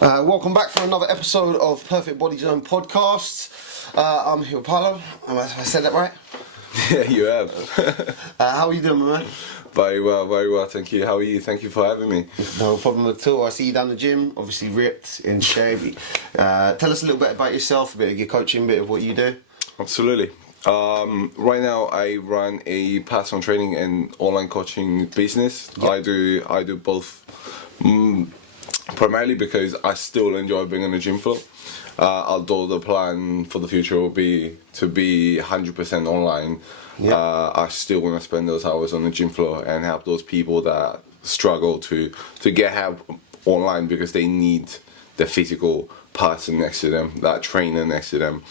Welcome back for another episode of Perfect Body Zone podcast. I'm here with Paolo. Have I said that right? Yeah, you have. How are you doing, my man? Very well, thank you. How are you? Thank you for having me. No problem at all. I see you down the gym, obviously ripped, in shape. Tell us a little bit about yourself, a bit of your coaching, a bit of what you do. Absolutely. Right now, I run a personal training and online coaching business. Yep. I do both. Primarily because I still enjoy being on the gym floor. Although the plan for the future will be to be 100% online, yep. I still want to spend those hours on the gym floor and help those people that struggle to get help online because they need the physical person next to them, that trainer next to them.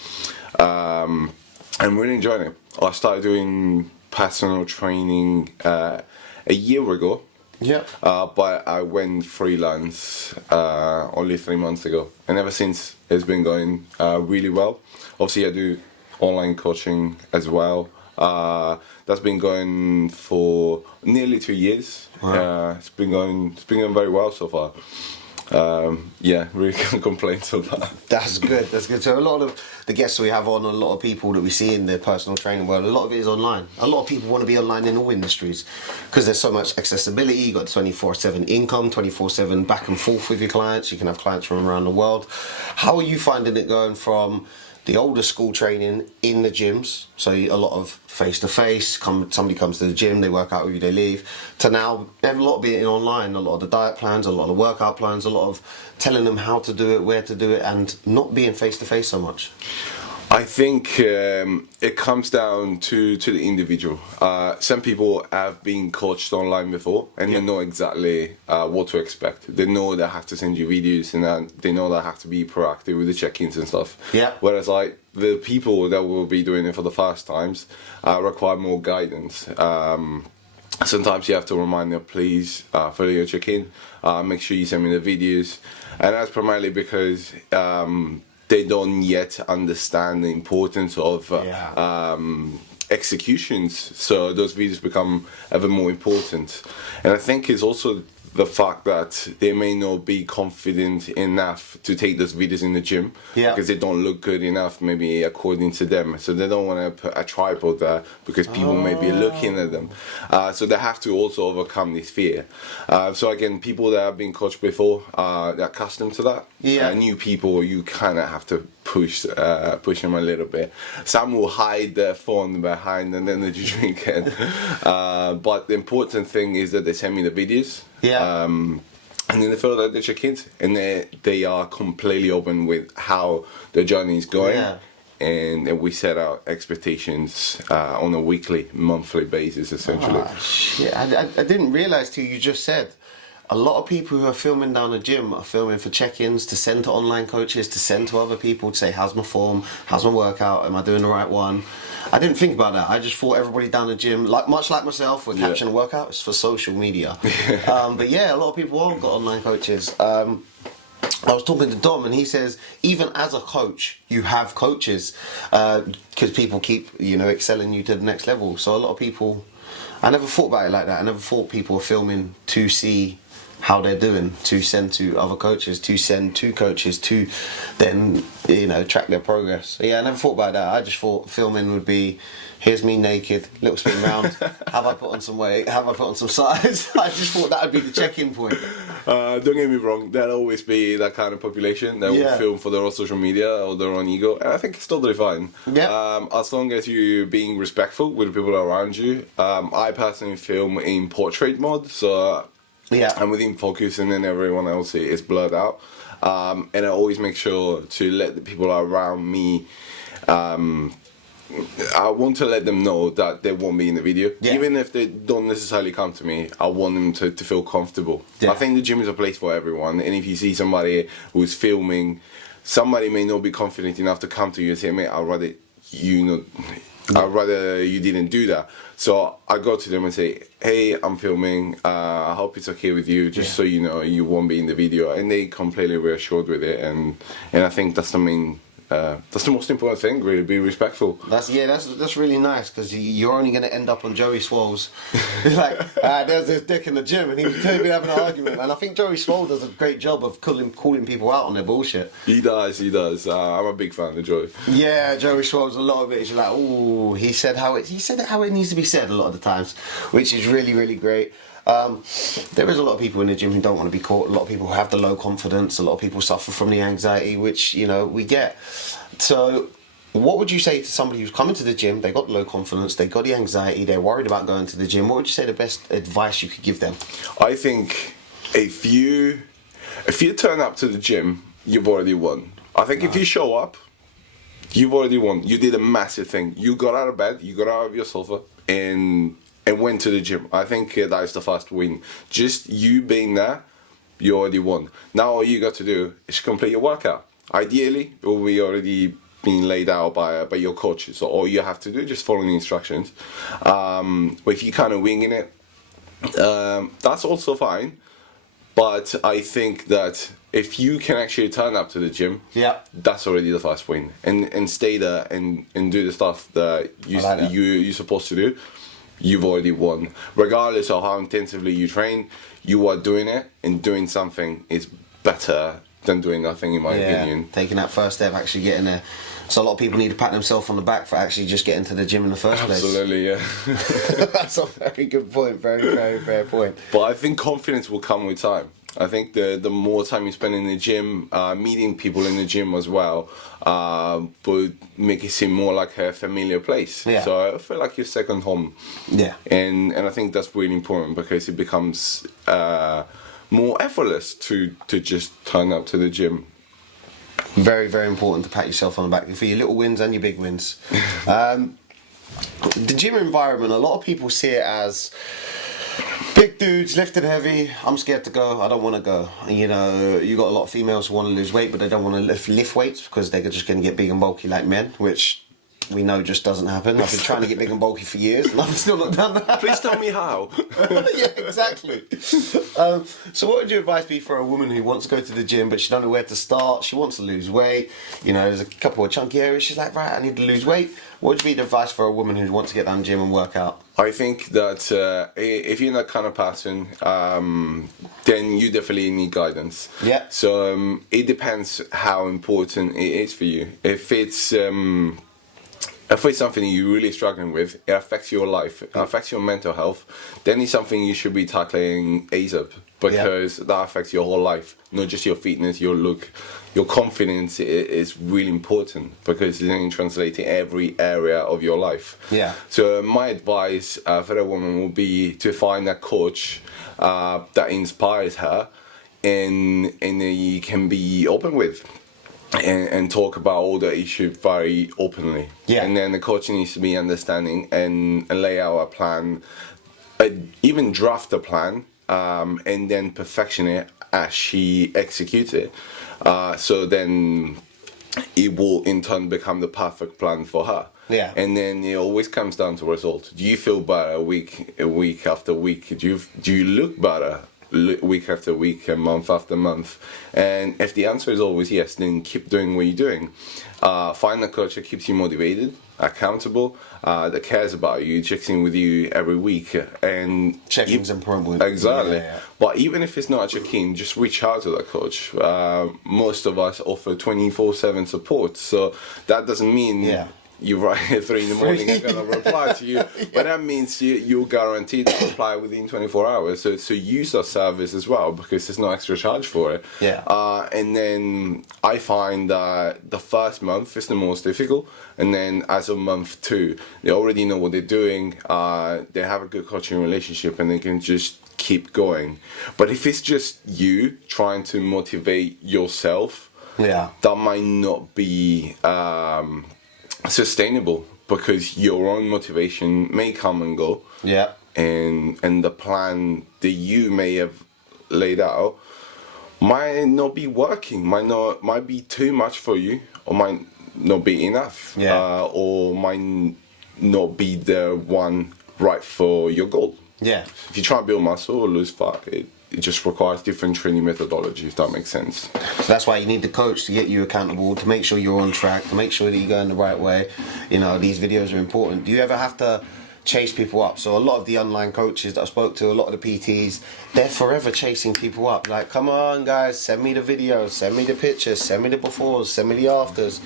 I'm really enjoying it. I started doing personal training a year ago. Yeah. But I went freelance only 3 months ago, and ever since it's been going really well. Obviously, I do online coaching as well. That's been going for nearly 2 years. Wow. It's been going very well so far. Really can't complain so far. That's good. So a lot of the guests we have on, a lot of people that we see in the personal training world, a lot of it is online. A lot of people want to be online in all industries because there's so much accessibility. You got 24/7 income, 24/7 back and forth with your clients. You can have clients from around the world. How are you finding it going from the older school training in the gyms, so a lot of face-to-face, somebody comes to the gym, they work out with you, they leave, to now a lot being online, a lot of the diet plans, a lot of the workout plans, a lot of telling them how to do it, where to do it, and not being face-to-face so much? I think it comes down to the individual. Some people have been coached online before and they know exactly what to expect. They know they have to send you videos and they know they have to be proactive with the check-ins and stuff. Yeah. Whereas like the people that will be doing it for the first times require more guidance. Sometimes you have to remind them, please fill your check-in, make sure you send me the videos, and that's primarily because they don't yet understand the importance of executions, so those videos become ever more important. And I think it's also the fact that they may not be confident enough to take those videos in the gym because they don't look good enough, maybe according to them. So they don't want to put a tripod there because people may be looking at them. So they have to also overcome this fear. So again, people that have been coached before, they're accustomed to that. New people, you kind of have to push them a little bit. Some will hide their phone behind and then they just drink it. But the important thing is that they send me the videos. And then they feel that they're your kids and they are completely open with how the journey is going. And we set out expectations on a weekly, monthly basis, essentially. I didn't realise till you just said, a lot of people who are filming down the gym are filming for check-ins to send to online coaches, to send to other people to say, how's my form, how's my workout, am I doing the right one? I didn't think about that. I just thought everybody down the gym, much like myself, we're capturing workouts for social media. But yeah, a lot of people have got online coaches. I was talking to Dom and he says, even as a coach, you have coaches because people keep, excelling you to the next level. So a lot of people, I never thought about it like that. I never thought people were filming to see how they're doing, to send to other coaches, to send to coaches, to then, track their progress. So yeah, I never thought about that. I just thought filming would be, here's me naked, little spin round, have I put on some weight, have I put on some size? I just thought that would be the check-in point. Don't get me wrong, there'll always be that kind of population that will film for their own social media or their own ego, and I think it's totally fine. As long as you're being respectful with the people around you. I personally film in portrait mode, so I'm within focus and then everyone else is blurred out. And I always make sure to let the people around me, I want to let them know that they won't be in the video. Even if they don't necessarily come to me, I want them to feel comfortable. I think the gym is a place for everyone, and if you see somebody who's filming, somebody may not be confident enough to come to you and say, mate, I'd rather you didn't do that. So I go to them and say, hey, I'm filming, I hope it's okay with you, just so you know you won't be in the video. And they completely reassured with it, and I think that's the main that's the most important thing, really. Be respectful. That's really nice, because you're only going to end up on Joey Swole's. It's like, there's this dick in the gym, and he's totally having an argument. And I think Joey Swole does a great job of calling people out on their bullshit. He does. I'm a big fan of Joey. Yeah, Joey Swole's a lot of it. Is like, ooh, he said it how it needs to be said a lot of the times, which is really, really great. There is a lot of people in the gym who don't want to be caught. A lot of people who have the low confidence. A lot of people suffer from the anxiety, which, you know, we get. So what would you say to somebody who's coming to the gym, they got low confidence, they got the anxiety, they're worried about going to the gym? What would you say the best advice you could give them? I think if you turn up to the gym, you've already won. I think if you show up, you've already won. You did a massive thing. You got out of bed, you got out of your sofa, and went to the gym. I think that is the first win. Just you being there, you already won. Now all you got to do is complete your workout. Ideally, it will be already being laid out by your coach. So all you have to do is just follow the instructions. But if you're kind of winging it, that's also fine. But I think that if you can actually turn up to the gym, that's already the first win. And stay there and do the stuff that you're supposed to do. You've already won. Regardless of how intensively you train, you are doing it, and doing something is better than doing nothing, in my opinion. Taking that first step, actually getting there. So a lot of people need to pat themselves on the back for actually just getting to the gym in the first place. Absolutely, yeah. That's a very good point. Very, very fair point. But I think confidence will come with time. I think the more time you spend in the gym, meeting people in the gym as well, would make it seem more like a familiar place. Yeah. So I feel like you're second home. Yeah. And I think that's really important, because it becomes more effortless to just turn up to the gym. Very, very important to pat yourself on the back for your little wins and your big wins. The gym environment, a lot of people see it as big dudes lifting heavy. I'm scared to go. I don't want to go. You know, you got a lot of females who want to lose weight, but they don't want to lift weights because they're just going to get big and bulky like men, which we know just doesn't happen. I've been trying to get big and bulky for years, and I've still not done that. Please tell me how. Yeah, exactly. So what would your advice be for a woman who wants to go to the gym, but she don't know where to start? She wants to lose weight. You know, there's a couple of chunky areas. She's like, right, I need to lose weight. What would be the advice for a woman who wants to get down the gym and work out? I think that if you're that kind of person, then you definitely need guidance. Yeah. So it depends how important it is for you. If it's something you're really struggling with, it affects your life, it affects your mental health, then it's something you should be tackling ASAP, because that affects your whole life, not just your fitness, your look. Your confidence is really important, because it then translates in every area of your life. Yeah. So my advice for a woman will be to find a coach that inspires her, and you can be open with. And talk about all the issues very openly. Yeah. And then the coach needs to be understanding and lay out a plan, even draft a plan, and then perfection it as she executes it. So then it will in turn become the perfect plan for her. Yeah. And then it always comes down to results. Do you feel better week after week? Do you look better week after week and month after month? And if the answer is always yes, then keep doing what you're doing. Find a coach that keeps you motivated, accountable, that cares about you, checks in with you every week, and check-ins important. Exactly. Yeah. But even if it's not a check-in, just reach out to that coach. Most of us offer 24/7 support, so that doesn't mean you write at 3 in the morning I'm gonna reply to you, but that means you're guaranteed to reply within 24 hours. So use our service as well, because there's no extra charge for it. Yeah. And then I find that the first month is the most difficult, and then as of month 2, they already know what they're doing. They have a good coaching relationship, and they can just keep going. But if it's just you trying to motivate yourself, that might not be sustainable, because your own motivation may come and go, and the plan that you may have laid out might not be working, might be too much for you, or might not be enough, or might not be the one right for your goal. If you try to build muscle or lose fat, it just requires different training methodology, if that makes sense. So that's why you need the coach to get you accountable, to make sure you're on track, to make sure that you're going the right way. You know, these videos are important. Do you ever have to chase people up? So a lot of the online coaches that I spoke to, a lot of the PTs, they're forever chasing people up. Like, come on guys, send me the videos, send me the pictures, send me the befores, send me the afters.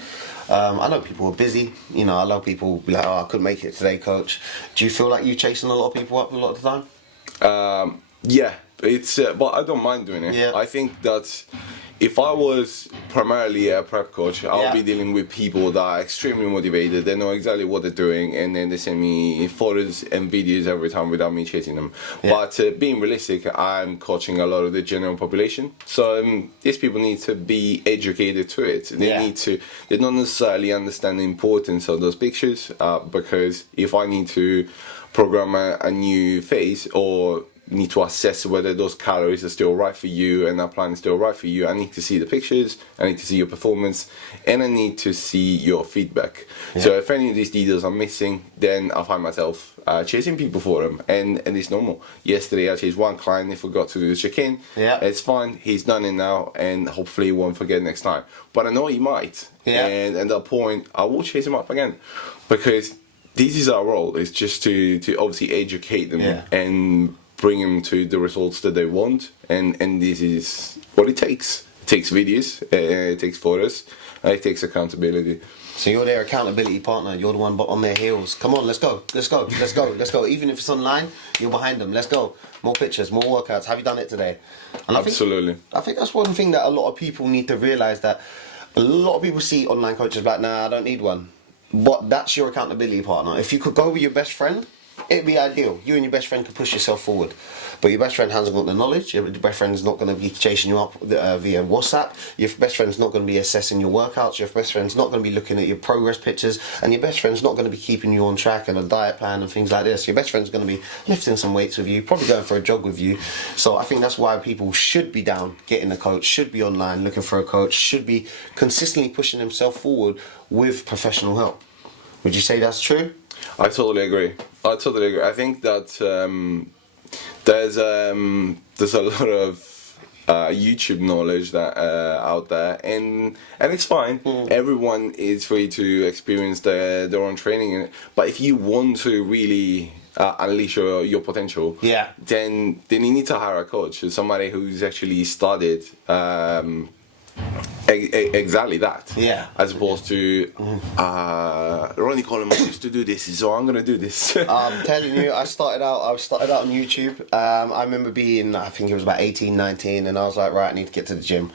I know people are busy. You know, I know people be like, oh, I couldn't make it today, coach. Do you feel like you're chasing a lot of people up a lot of the time? Yeah, it's but I don't mind doing it. Yeah. I think that if I was primarily a prep coach, I'll be dealing with people that are extremely motivated. They know exactly what they're doing, and then they send me photos and videos every time without me chasing them. But being realistic, I'm coaching a lot of the general population. So these people need to be educated to it. They don't necessarily understand the importance of those pictures, because if I need to program a new phase or need to assess whether those calories are still right for you and that plan is still right for you, I need to see the pictures, I need to see your performance, and I need to see your feedback. So if any of these details are missing, then I find myself chasing people for them, and it's normal. Yesterday I chased one client, he forgot to do the check-in. It's fine, he's done it now, and hopefully he won't forget next time. But I know he might, and at that point I will chase him up again, because this is our role. It's just to obviously educate them and bring them to the results that they want, and this is what it takes. It takes videos, it takes photos, it takes accountability. So you're their accountability partner, you're the one on their heels. Come on, let's go, let's go, let's go, let's go. Even if it's online, you're behind them. Let's go. More pictures, more workouts. Have you done it today? And Absolutely. I think that's one thing that a lot of people need to realise, that a lot of people see online coaches like, nah, I don't need one. But that's your accountability partner. If you could go with your best friend, it'd be ideal. You and your best friend could push yourself forward. But your best friend hasn't got the knowledge. Your best friend's not going to be chasing you up via WhatsApp. Your best friend's not going to be assessing your workouts. Your best friend's not going to be looking at your progress pictures. And your best friend's not going to be keeping you on track and a diet plan and things like this. Your best friend's going to be lifting some weights with you, probably going for a jog with you. So I think that's why people should be down getting a coach, should be online looking for a coach, should be consistently pushing themselves forward with professional help. Would you say that's true? I totally agree. I think that there's a lot of YouTube knowledge that out there, and it's fine. Everyone is free to experience their own training, but if you want to really unleash your potential, then you need to hire a coach, somebody who's actually studied exactly that. As opposed to Ronnie Coleman used to do this, so I'm gonna do this. I'm telling you, I started out on YouTube. I remember being, I think it was about 18, 19, and I was like, right, I need to get to the gym.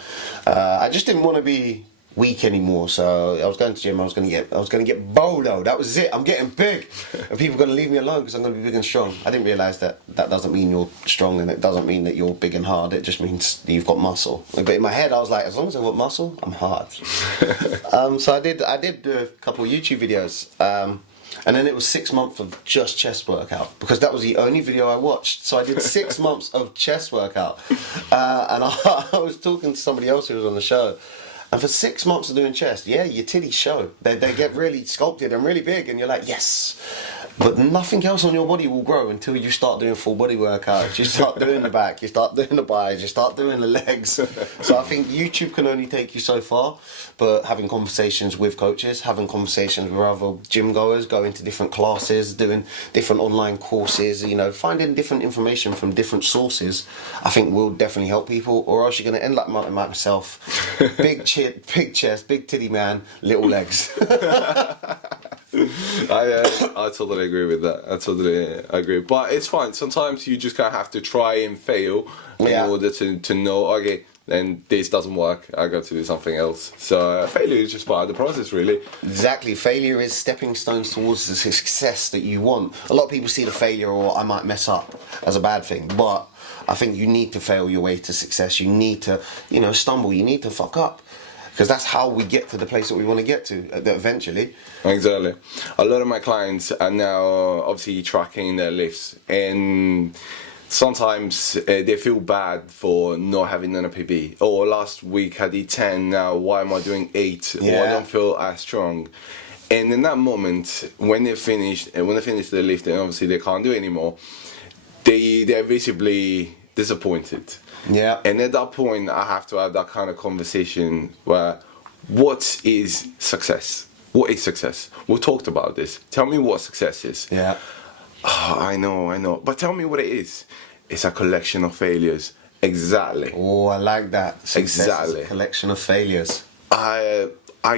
I just didn't want to be weak anymore, so I was going to the gym. I was going to get bolo. That was it. I'm getting big, and people are going to leave me alone because I'm going to be big and strong. I didn't realise that doesn't mean you're strong, and it doesn't mean that you're big and hard. It just means you've got muscle. But in my head, I was like, as long as I've got muscle, I'm hard. So I did do a couple of YouTube videos, and then it was 6 months of just chest workout, because that was the only video I watched. So I did 6 months of chest workout, and I was talking to somebody else who was on the show. And for 6 months of doing chest, your titties show. They get really sculpted and really big, and you're like, yes. But nothing else on your body will grow until you start doing full body workouts. You start doing the back, you start doing the buys, you start doing the legs. So I think YouTube can only take you so far, but having conversations with coaches, having conversations with other gym goers, going to different classes, doing different online courses, finding different information from different sources, I think will definitely help people, or else you're going to end up like myself. Big chest, big titty man, little legs. I totally agree with that. I totally agree. But it's fine. Sometimes you just kind of have to try and fail in order to know, okay, then this doesn't work, I got to do something else. So failure is just part of the process, really. Exactly. Failure is stepping stones towards the success that you want. A lot of people see the failure, or I might mess up, as a bad thing. But I think you need to fail your way to success. You need to, stumble. You need to fuck up. Because that's how we get to the place that we want to get to eventually. Exactly. A lot of my clients are now obviously tracking their lifts, and sometimes they feel bad for not having done a PB. Or last week I did 10, now why am I doing 8? Or I don't feel as strong. And in that moment, when they finish the lift, and obviously they can't do it anymore, they're visibly disappointed. Yeah. And at that point, I have to have that kind of conversation where, what is success? What is success? We talked about this. Tell me what success is. Yeah. Oh, I know. But tell me what it is. It's a collection of failures. Exactly. Oh, I like that. Success Exactly. is a collection of failures. I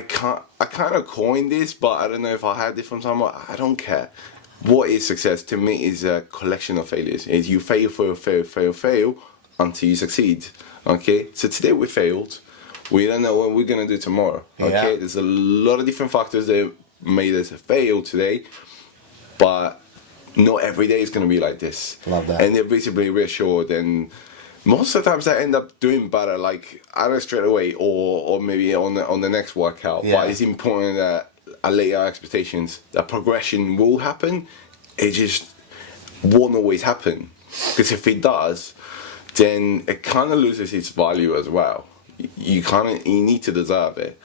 kind of coined this, but I don't know if I had it from somewhere. I don't care. What is success to me is a collection of failures. Is you fail until you succeed. Okay. So today we failed. We don't know what we're gonna do tomorrow. Okay. Yeah. There's a lot of different factors that made us fail today, but not every day is gonna be like this. Love that. And they're basically reassured, and most of the times I end up doing better, like either straight away or maybe on the next workout. Yeah. But it's important that I lay out expectations that progression will happen. It just won't always happen, because if it does, then it kind of loses its value as well. You need to deserve it,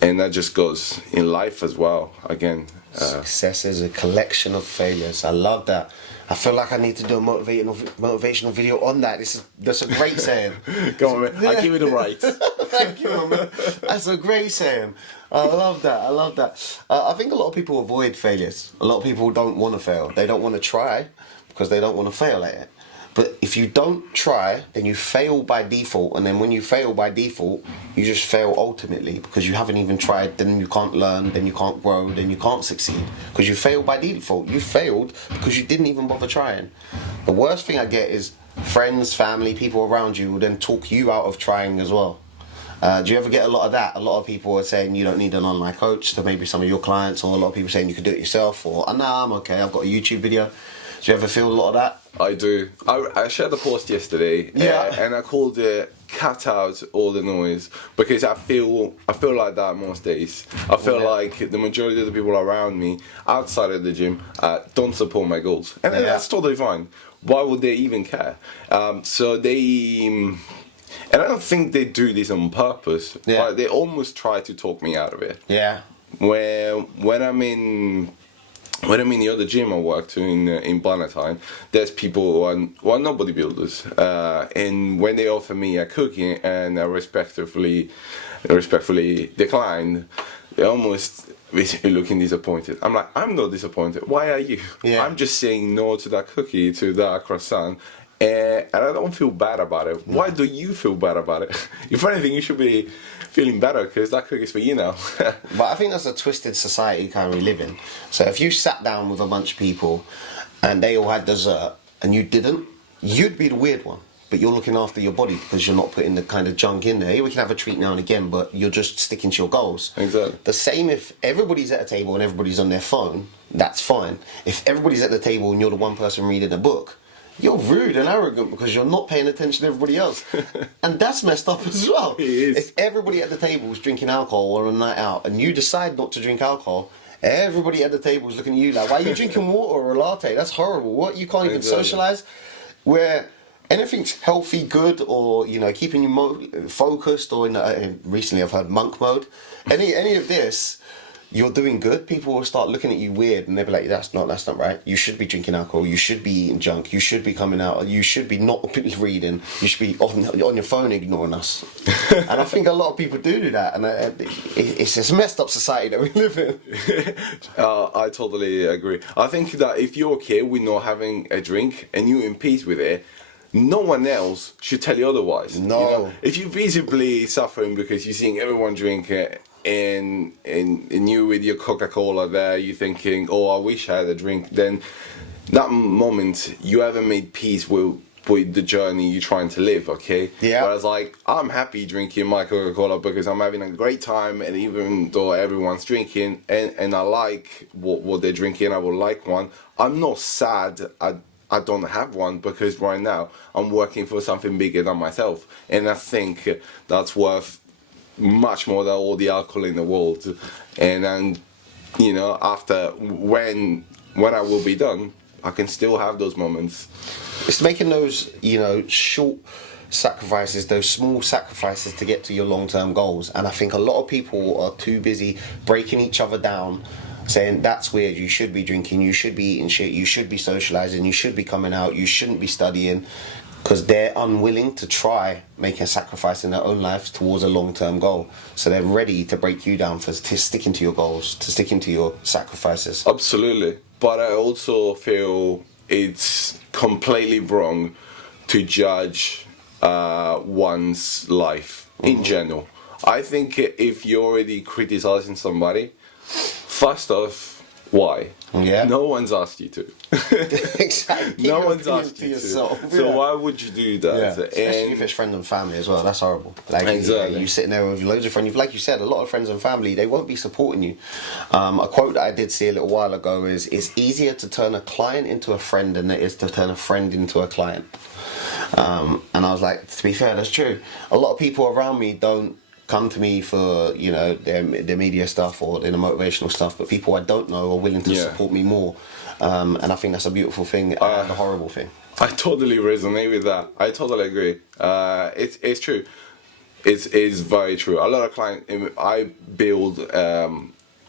and that just goes in life as well. Again, Success is a collection of failures. I love that. I feel like I need to do a motivational video on that. That's a great saying. Go on, man. I'll give you the right. Thank you, man. That's a great saying. I love that. I think a lot of people avoid failures. A lot of people don't want to fail. They don't want to try because they don't want to fail at it. But if you don't try, then you fail by default. And then when you fail by default, you just fail ultimately, because you haven't even tried. Then you can't learn, then you can't grow, then you can't succeed. Because you fail by default. You failed because you didn't even bother trying. The worst thing I get is friends, family, people around you will then talk you out of trying as well. Do you ever get a lot of that? A lot of people are saying you don't need an online coach to maybe some of your clients, or a lot of people saying you can do it yourself, or nah, I'm okay, I've got a YouTube video. Do you ever feel a lot of that? I do. I shared a post yesterday, and I called it "Cut Out All the Noise," because I feel like that most days. I feel like the majority of the people around me outside of the gym don't support my goals, and that's totally fine. Why would they even care? So they, and I don't think they do this on purpose. Yeah. But they almost try to talk me out of it. Yeah. When I'm in the other gym I work to in Valentine, there's people who are not bodybuilders, and when they offer me a cookie and I respectfully decline, they almost basically looking disappointed. I'm like, I'm not disappointed. Why are you? Yeah. I'm just saying no to that cookie, to that croissant. And I don't feel bad about it. No. Why do you feel bad about it? If anything, you should be feeling better, because that cookie's for you now. But I think that's a twisted society kind we live in. So if you sat down with a bunch of people and they all had dessert and you didn't, you'd be the weird one. But you're looking after your body because you're not putting the kind of junk in there. We can have a treat now and again, but you're just sticking to your goals. Exactly. The same if everybody's at a table and everybody's on their phone, that's fine. If everybody's at the table and you're the one person reading a book, you're rude and arrogant because you're not paying attention to everybody else. And that's messed up as well. It is. If everybody at the table is drinking alcohol on a night out and you decide not to drink alcohol, everybody at the table is looking at you like, why are you drinking water or a latte? That's horrible. What? You can't even socialise? Where anything's healthy, good, or, you know, keeping you focused, or recently I've heard monk mode. Any of this, you're doing good, people will start looking at you weird and they'll be like, that's not right. You should be drinking alcohol, you should be eating junk, you should be coming out, you should be not reading, you should be on your phone ignoring us. And I think a lot of people do that, and it's this messed up society that we live in. I totally agree. I think that if you're okay with not having a drink and you're in peace with it, no one else should tell you otherwise. No. You know? If you're visibly suffering because you're seeing everyone drink it, and you with your Coca-Cola there, you're thinking, oh, I wish I had a drink, then that moment you haven't made peace with the journey you're trying to live, okay? Yeah. Whereas, like, I'm happy drinking my Coca-Cola because I'm having a great time, and even though everyone's drinking and I like what they're drinking, I would like one, I'm not sad I don't have one, because right now I'm working for something bigger than myself, and I think that's worth much more than all the alcohol in the world. And then, you know, after when I will be done, I can still have those moments. It's making those, you know, short sacrifices, those small sacrifices to get to your long-term goals. And I think a lot of people are too busy breaking each other down, saying that's weird, you should be drinking, you should be eating shit, you should be socializing, you should be coming out, you shouldn't be studying. because they're unwilling to try making a sacrifice in their own lives towards a long-term goal. So they're ready to break you down to sticking to your goals, to sticking to your sacrifices. Absolutely. But I also feel it's completely wrong to judge one's life in general. I think if you're already criticizing somebody, first off, why? Yeah. No one's asked you to. Exactly. No one's asked you to. Yourself. So why would you do that? Yeah. Especially if it's friends and family as well. That's horrible. Like, exactly. You sitting there with loads of friends. Like you said, a lot of friends and family, they won't be supporting you. A quote that I did see a little while ago is, "It's easier to turn a client into a friend than it is to turn a friend into a client." And I was like, to be fair, that's true. A lot of people around me don't come to me for, you know, their media stuff or their motivational stuff, but people I don't know are willing to support me more, and I think that's a beautiful thing and a horrible thing. I totally resonate with that. I totally agree. It's true. It's very true. A lot of clients, I build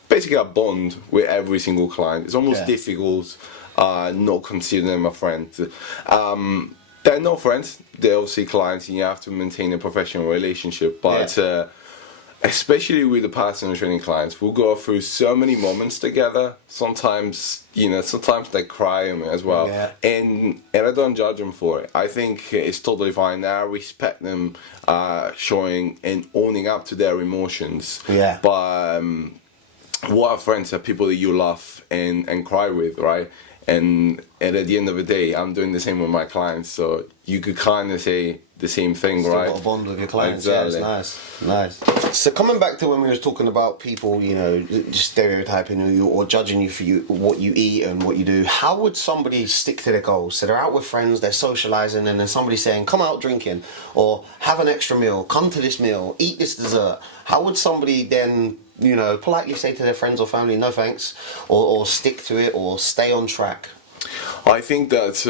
basically a bond with every single client. It's almost difficult not consider them a friend. They're not friends, they're obviously clients, and you have to maintain a professional relationship. But especially with the personal training clients, we'll go through so many moments together. Sometimes, you know, sometimes they cry as well. Yeah. And I don't judge them for it. I think it's totally fine. I respect them showing and owning up to their emotions. Yeah. But what are friends are people that you laugh and cry with, right? And at the end of the day, I'm doing the same with my clients, so you could kind of say the same thing, Still right? got a bond with your clients. Exactly. Yeah, it's nice. So coming back to when we were talking about people, you know, just stereotyping you or judging you for what you eat and what you do, how would somebody stick to their goals? So they're out with friends, they're socialising, and then somebody's saying, "Come out drinking," or "Have an extra meal, come to this meal, eat this dessert." How would somebody then, you know, politely say to their friends or family, "No thanks," or stick to it, or stay on track? I think that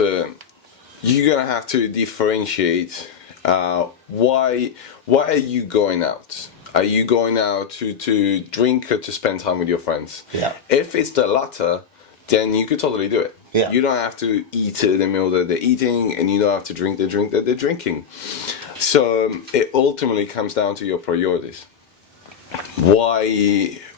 you're gonna have to differentiate. Why are you going out? Are you going out to drink or to spend time with your friends? Yeah. If it's the latter, then you could totally do it. Yeah. You don't have to eat the meal that they're eating, and you don't have to drink the drink that they're drinking. So it ultimately comes down to your priorities. Why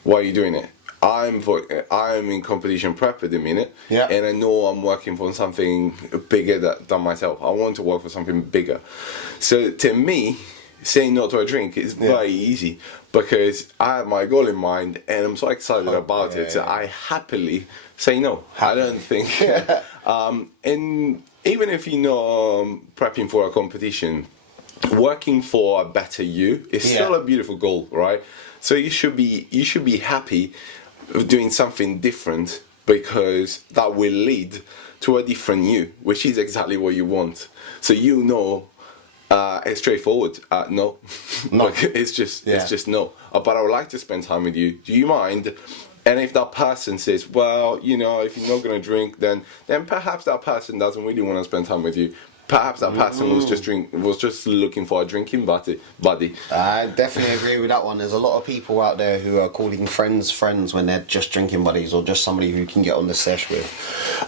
are you doing it? I'm in competition prep at the minute, and I know I'm working for something bigger than myself. I want to work for something bigger. So to me, saying no to a drink is very easy because I have my goal in mind and I'm so excited about it. So I happily say no. I don't think. And even if you're not prepping for a competition, working for a better you is still a beautiful goal, right? So you should be happy with doing something different because that will lead to a different you, which is exactly what you want. So you know, it's straightforward. No, like, it's just no. But I would like to spend time with you. Do you mind? And if that person says, well, you know, if you're not gonna drink, then perhaps that person doesn't really want to spend time with you. Perhaps that person was just looking for a drinking buddy. I definitely agree with that one. There's a lot of people out there who are calling friends when they're just drinking buddies or just somebody who can get on the sesh with,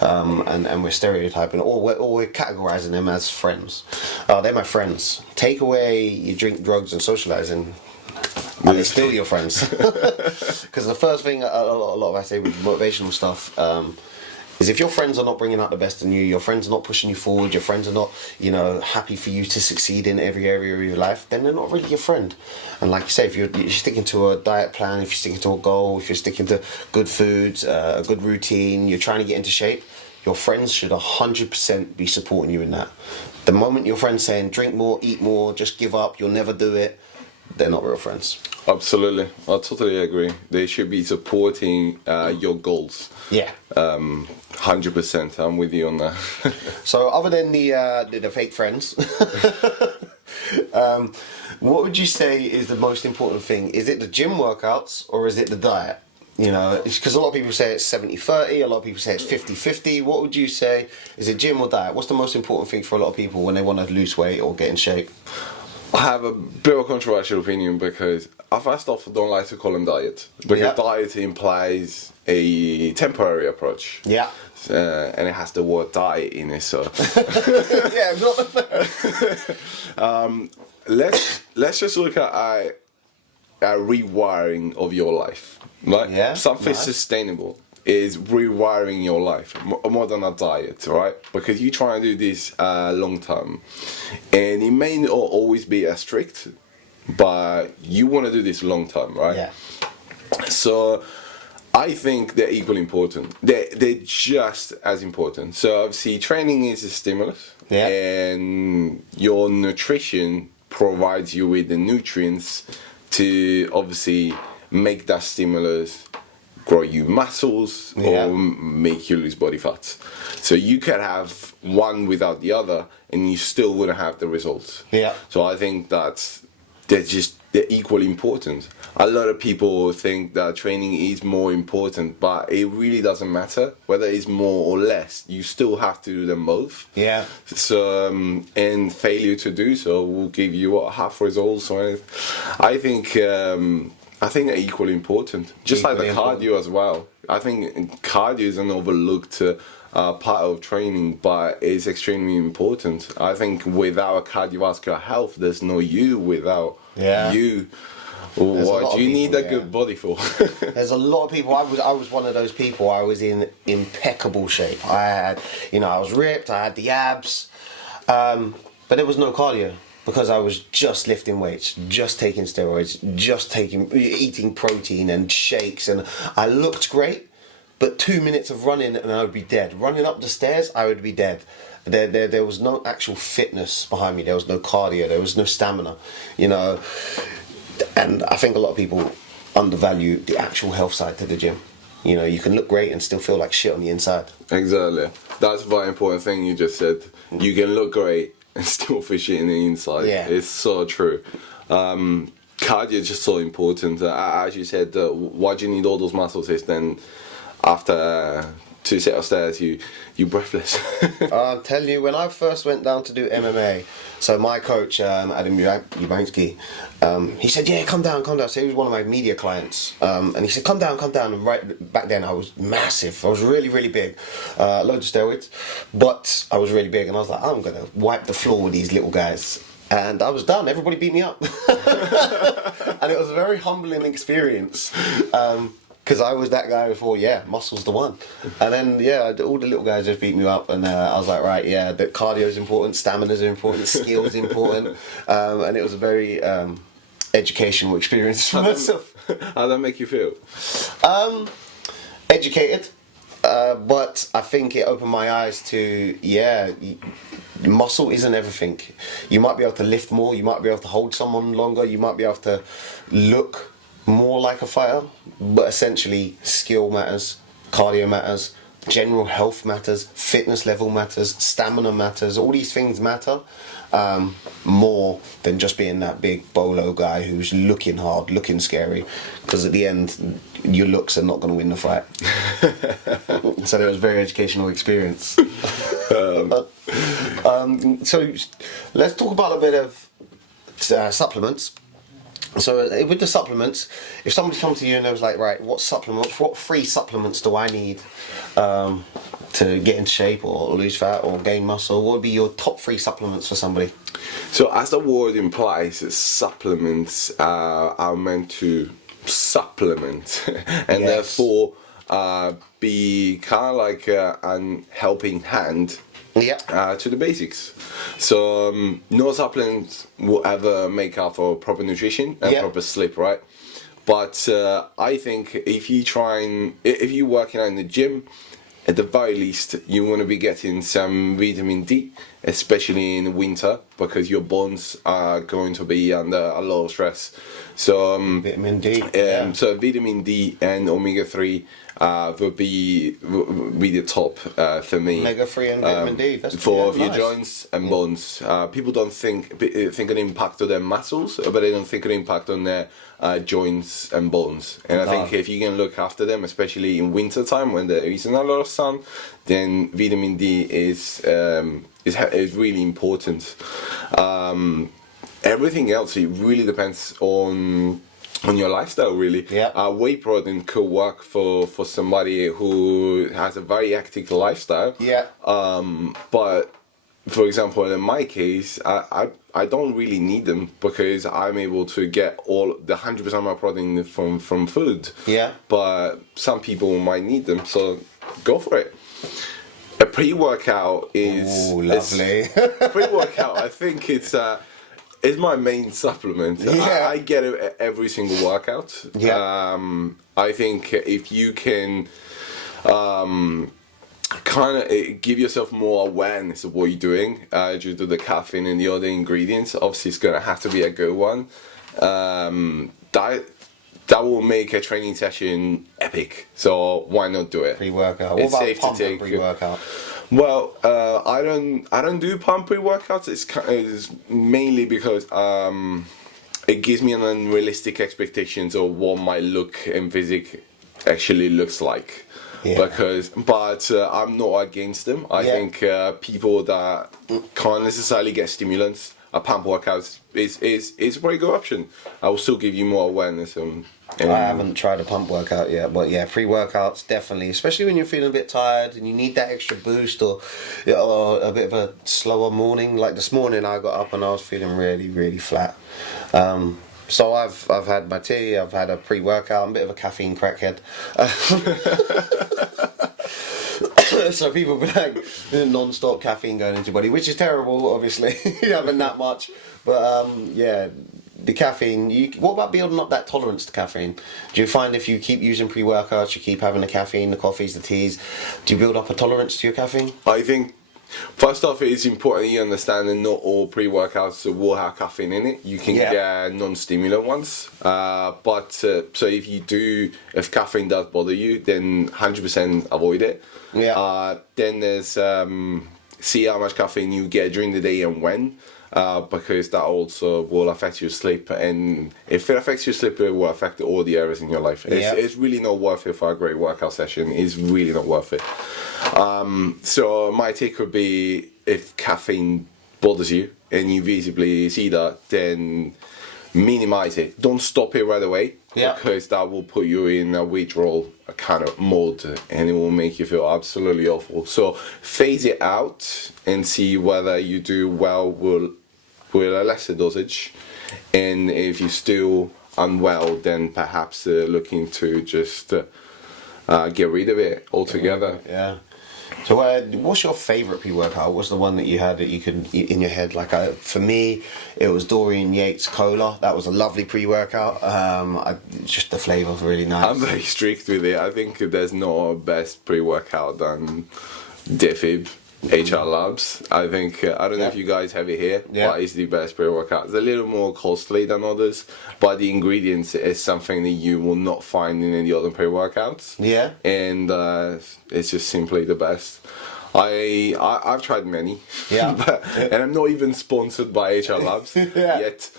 and we're stereotyping or we're categorizing them as friends. They're my friends. Take away your drink, drugs, and socializing, and they're still your friends. Because the first thing a lot of I say with motivational stuff. Is if your friends are not bringing out the best in you, your friends are not pushing you forward, your friends are not, you know, happy for you to succeed in every area of your life, then they're not really your friend. And like you say, if you're sticking to a diet plan, if you're sticking to a goal, if you're sticking to good foods, a good routine, you're trying to get into shape, your friends should 100% be supporting you in that. The moment your friend's saying, drink more, eat more, just give up, you'll never do it, they're not real friends. Absolutely, I totally agree. They should be supporting your goals. Yeah. 100%. I'm with you on that. So, other than the fake friends, what would you say is the most important thing? Is it the gym workouts or is it the diet? You know, because a lot of people say it's 70-30, a lot of people say it's 50-50. What would you say? Is it gym or diet? What's the most important thing for a lot of people when they want to lose weight or get in shape? I have a bit of a controversial opinion because I first off don't like to call them diet because diet implies a temporary approach. Yeah. And it has the word diet in it, so Yeah, let's just look at a rewiring of your life, right? Yeah, Something nice. sustainable is rewiring your life more than a diet, right? Because you try and do this long term, and it may not always be as strict, but you want to do this long term, right? Yeah. So I think they're equally important. They're just as important. So obviously training is a stimulus, and your nutrition provides you with the nutrients to obviously make that stimulus grow you muscles or make you lose body fat. So you can have one without the other and you still wouldn't have the results. Yeah. So I think that they're equally important. A lot of people think that training is more important, but it really doesn't matter whether it's more or less. You still have to do them both. Yeah. So and failure to do so will give you half results. So I think they're equally important. Just like the cardio as well. I think cardio is an overlooked part of training, but it's extremely important. I think without cardiovascular health, there's no you without you. What do you need a good body for? There's a lot of people. I was one of those people. I was in impeccable shape. I had, I was ripped. I had the abs, but there was no cardio because I was just lifting weights, just taking steroids, eating protein and shakes, and I looked great. But 2 minutes of running and I would be dead. Running up the stairs, I would be dead. There was no actual fitness behind me. There was no cardio. There was no stamina. And I think a lot of people undervalue the actual health side to the gym. You can look great and still feel like shit on the inside. Exactly. That's a very important thing you just said. You can look great and still feel shit on the inside. Yeah. It's so true. Cardio is just so important. As you said, why do you need all those muscles? Is then after 2 sets of stairs, you breathless. I'm telling you, when I first went down to do MMA, so my coach, Adam Ubanski, he said, yeah, come down. So he was one of my media clients. And he said, come down. And right back then I was massive. I was really, really big. Loads of steroids. But I was really big. And I was like, I'm going to wipe the floor with these little guys. And I was done. Everybody beat me up. And it was a very humbling experience. Because I was that guy before, muscle's the one. And then, all the little guys just beat me up. And I was like, right, the cardio's important, stamina's important, skill's important. And it was a very educational experience for myself. How did that make you feel? Educated. But I think it opened my eyes to, muscle isn't everything. You might be able to lift more, you might be able to hold someone longer, you might be able to look more like a fighter, but essentially skill matters, cardio matters, general health matters, fitness level matters, stamina matters. All these things matter more than just being that big bolo guy who's looking hard, looking scary, because at the end your looks are not going to win the fight. So it was a very educational experience. So let's talk about a bit of supplements. So with the supplements, if somebody comes to you and they was like, right, what free supplements do I need to get in shape or lose fat or gain muscle? What would be your top 3 supplements for somebody? So as the word implies, supplements are meant to supplement and therefore be kind of like an helping hand to the basics. So no supplements will ever make up for proper nutrition and proper sleep, right? But I think if you're working out in the gym, at the very least you want to be getting some vitamin D, especially in winter, because your bones are going to be under a lot of stress. So vitamin D. So vitamin D and omega-3 would be the top for me. Omega-3 and vitamin D. That's for your joints and bones. People don't think an impact on their muscles, but they don't think an impact on their joints and bones. And I think if you can look after them, especially in winter time when there isn't a lot of sun, then vitamin D is really important. everything else, it really depends on your lifestyle, really. Yeah. Whey protein could work for somebody who has a very active lifestyle. Yeah. But for example, in my case, I don't really need them because I'm able to get all the 100% of my protein from food. Yeah. But some people might need them, so go for it. A pre-workout is... Ooh, lovely. Pre-workout, I think it's my main supplement. Yeah. I get it every single workout. Yeah. I think if you can kind of give yourself more awareness of what you're doing due to the caffeine and the other ingredients, obviously it's going to have to be a good one. That will make a training session epic. So why not do it? Pre-workout. It's What about safe pump to and take. pre-workout? Well, I don't do pump pre-workouts. It's mainly because it gives me an unrealistic expectations of what my look and physique actually looks like. Yeah. But I'm not against them. I think people that can't necessarily get stimulants, a pump workout is a very good option. I will still give you more awareness. I haven't tried a pump workout yet, but yeah, pre-workouts definitely, especially when you're feeling a bit tired and you need that extra boost or a bit of a slower morning. Like this morning, I got up and I was feeling really, really flat. So I've had my tea, I've had a pre-workout, I'm a bit of a caffeine crackhead. So people be like non-stop caffeine going into your body, which is terrible, obviously, having that much. But yeah, the caffeine, what about building up that tolerance to caffeine? Do you find if you keep using pre-workouts, you keep having the caffeine, the coffees, the teas, do you build up a tolerance to your caffeine? I think first off, it's important you understand that not all pre-workouts will have caffeine in it. You can get non-stimulant ones. So if caffeine does bother you, then 100% avoid it. Yeah. Then there's see how much caffeine you get during the day and when. Because that also will affect your sleep, and if it affects your sleep, it will affect all the areas in your life. It's really not worth it for a great workout session. It's really not worth it. So my take would be, if caffeine bothers you and you visibly see that, then minimize it. Don't stop it right away, because that will put you in a withdrawal kind of mode and it will make you feel absolutely awful. So phase it out and see whether you do well with a lesser dosage, and if you're still unwell, then perhaps looking to just get rid of it altogether. Yeah. So what's your favourite pre-workout? What's the one that you had that you could in your head? Like for me, it was Dorian Yates Cola. That was a lovely pre-workout. Just the flavour was really nice. I'm very strict with it. I think there's no best pre-workout than Defib HR Labs. I think I don't know if you guys have it here, but it's the best pre-workout. It's a little more costly than others, but the ingredients is something that you will not find in any other pre-workouts. Yeah. And it's just simply the best. I've tried many, and I'm not even sponsored by HR Labs yet.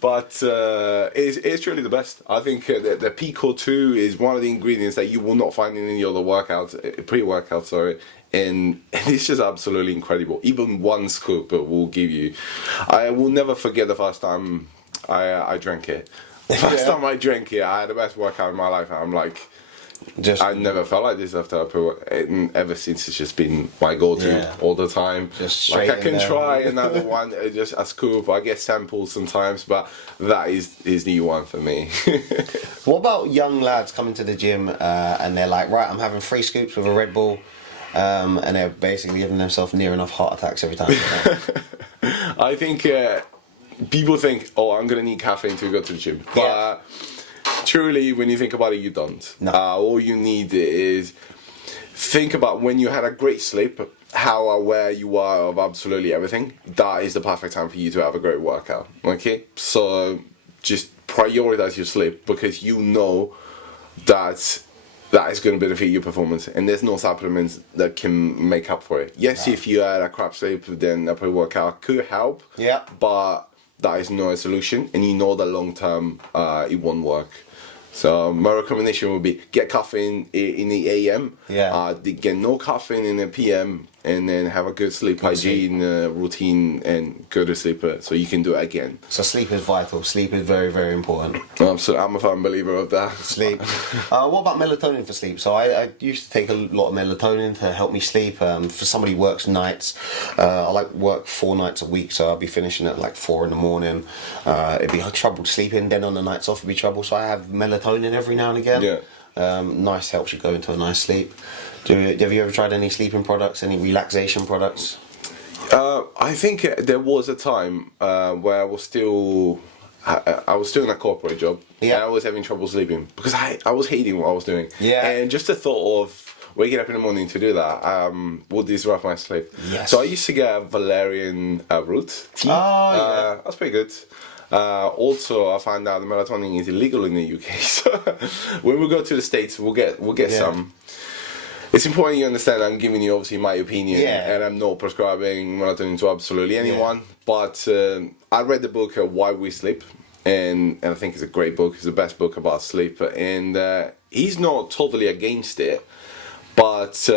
But it's truly the best. I think the Pico 2 is one of the ingredients that you will not find in any other workouts, pre-workout, sorry. And it's just absolutely incredible. Even one scoop will give you. I will never forget the first time I drank it. The first time I drank it, I had the best workout in my life. I'm like, I never felt like this after I put it, and ever since it's just been my go-to all the time. Just like I can try another one, just a scoop. I get samples sometimes, but that is the one for me. What about young lads coming to the gym and they're like, right, I'm having 3 scoops with a Red Bull, and they're basically giving themselves near enough heart attacks every time? I think people think, oh, I'm gonna need caffeine to go to the gym, but truly, when you think about it, you don't. No. All you need is think about when you had a great sleep, how aware you are of absolutely everything. That is the perfect time for you to have a great workout. Okay? So just prioritize your sleep, because you know that is going to benefit your performance, and there's no supplements that can make up for it. Yes, if you had a crap sleep, then a pre-workout could help. Yeah. But that is not a solution, and you know that long term it won't work. So my recommendation would be get caffeine in the AM. Get no caffeine in the PM. and then have a good sleep hygiene routine and go to sleep so you can do it again. So sleep is vital. Sleep is very, very important. Absolutely, I'm a firm believer of that. Sleep. What about melatonin for sleep? So I used to take a lot of melatonin to help me sleep. For somebody who works nights, I like work 4 nights a week, so I'll be finishing at like 4 in the morning. It'd be trouble sleeping. Then on the nights off, it'd be trouble. So I have melatonin every now and again. Yeah. Nice, helps you go into a nice sleep. Have you ever tried any sleeping products, any relaxation products? I think there was a time where I was still in a corporate job, and I was having trouble sleeping because I was hating what I was doing. Yeah. And just the thought of waking up in the morning to do that would disrupt my sleep. Yes. So I used to get valerian root tea. Oh, yeah. That's pretty good. Also, I found out the melatonin is illegal in the UK. So when we go to the States, we'll get some. It's important you understand I'm giving you obviously my opinion, and I'm not prescribing melatonin to absolutely anyone. But I read the book Why We Sleep, and I think it's a great book. It's the best book about sleep, and he's not totally against it. But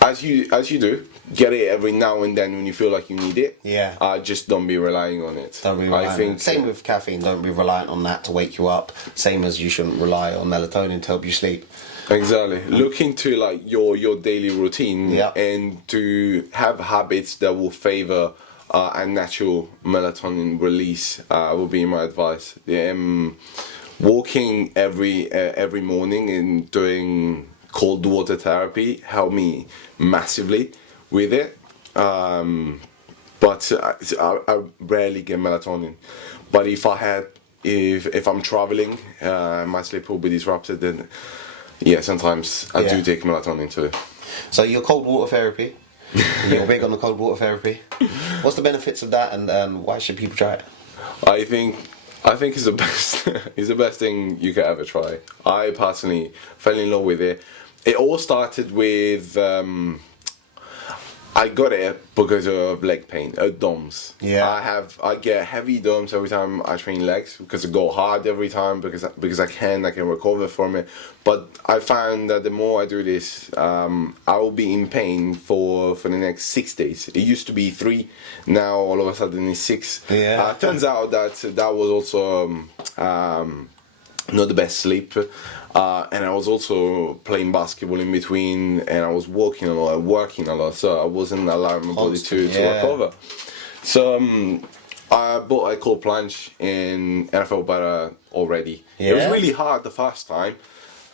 as you do, get it every now and then when you feel like you need it. Yeah. Just don't be relying on it. Don't be reliant. Same with caffeine. Don't be reliant on that to wake you up. Same as you shouldn't rely on melatonin to help you sleep. Exactly. Look into like your daily routine and to have habits that will favor a natural melatonin release would be my advice. Walking every morning and doing cold water therapy helped me massively with it. But I rarely get melatonin. But if I'm traveling, my sleep will be disrupted. Then sometimes I do take melatonin too. So your cold water therapy, you're big on the cold water therapy. What's the benefits of that, and why should people try it? I think it's the best. It's the best thing you could ever try. I personally fell in love with it. It all started with I got it because of leg pain, DOMS. Yeah. I get heavy DOMS every time I train legs because I go hard every time because I can recover from it. But I found that the more I do this, I will be in pain for the next 6 days. It used to be 3, now all of a sudden it's 6. Yeah. Turns out that was also not the best sleep. And I was also playing basketball in between, and I was working a lot, so I wasn't allowing my body to recover. So I bought a cold plunge, and I felt better already. It was really hard the first time,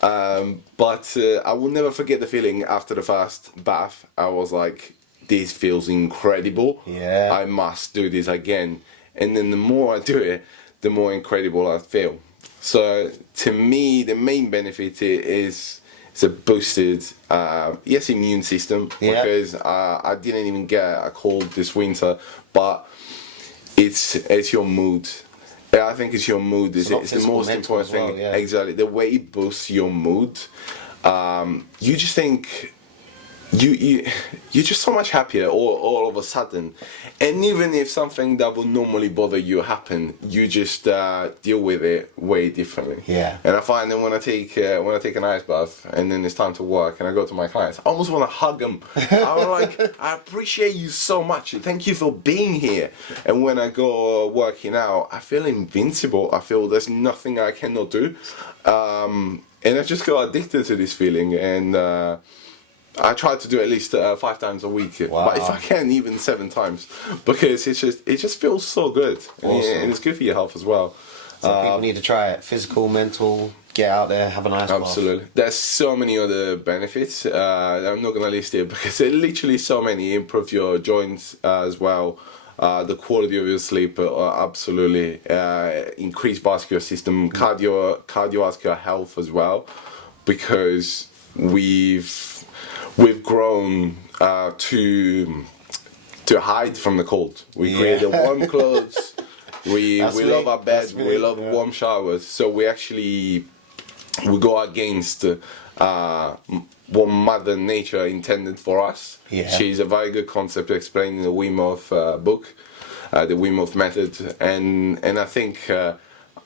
but I will never forget the feeling after the first bath. I was like, this feels incredible. I must do this again. And then the more I do it, the more incredible I feel. So to me, the main benefit is it's a boosted immune system because I didn't even get a cold this winter, but it's your mood. I think it's your mood. It's the most important thing. Exactly, the way it boosts your mood. You just think you're just so much happier all of a sudden, and even if something that would normally bother you happen, you just deal with it way differently. And I find that when I take an ice bath and then it's time to work and I go to my clients, I almost want to hug them. I'm like, I appreciate you so much, thank you for being here. And when I go working out, I feel invincible. I feel there's nothing I cannot do, and I just got addicted to this feeling. And I try to do at least 5 times a week, but if I can, even 7 times, because it just feels so good, and it's good for your health as well. So people need to try it. Physical, mental. Get out there, have a nice bath. Absolutely. There's so many other benefits. I'm not gonna list it because there are literally so many. Improve your joints as well. The quality of your sleep, absolutely. Increase vascular system, cardiovascular health as well, because we've grown to hide from the cold. We created warm clothes. We love our bed. We love warm showers. So we go against what Mother Nature intended for us. She's a very good concept to explain in the Wim Hof book, the Wim Hof method, and I think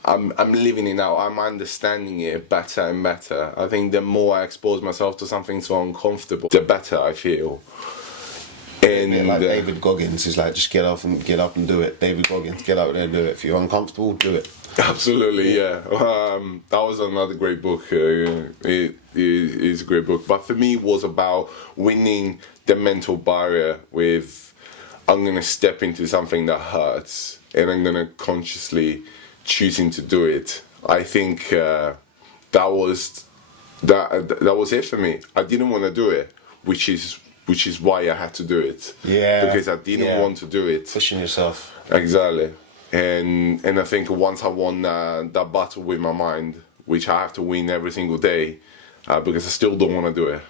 I'm living it now. I'm understanding it better and better. I think the more I expose myself to something so uncomfortable, the better I feel. And like David Goggins is like, just get up and do it. David Goggins, get out there and do it. If you're uncomfortable, do it. Absolutely, yeah. That was another great book. It is a great book. But for me, it was about winning the mental barrier with, I'm going to step into something that hurts and I'm going to consciously choosing to do it. I think that was it for me. I didn't want to do it, which is why I had to do it. Yeah. Because I didn't want to do it. Pushing yourself. Exactly. And I think once I won that battle with my mind, which I have to win every single day, because I still don't want to do it.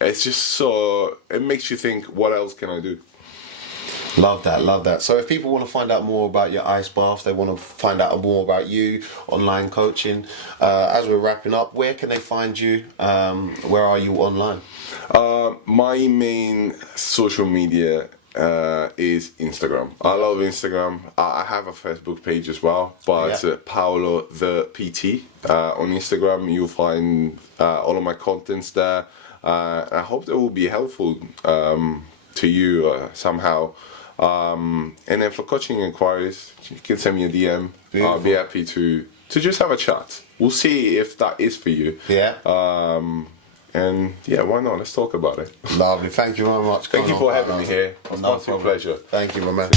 It's just so, it makes you think, what else can I do? Love that. So if people want to find out more about your ice baths, they want to find out more about you, online coaching, as we're wrapping up, where can they find you? Where are you online? My main social media is Instagram. I love Instagram. I have a Facebook page as well, but Paolo the PT on Instagram. You'll find all of my contents there. I hope that will be helpful to you somehow. And then for coaching inquiries, you can send me a DM. Beautiful. I'll be happy to just have a chat. We'll see if that is for you. Yeah. And yeah, why not? Let's talk about it. Lovely. Thank you very much. Thank you for having me here. It's my pleasure. Thank you, my man.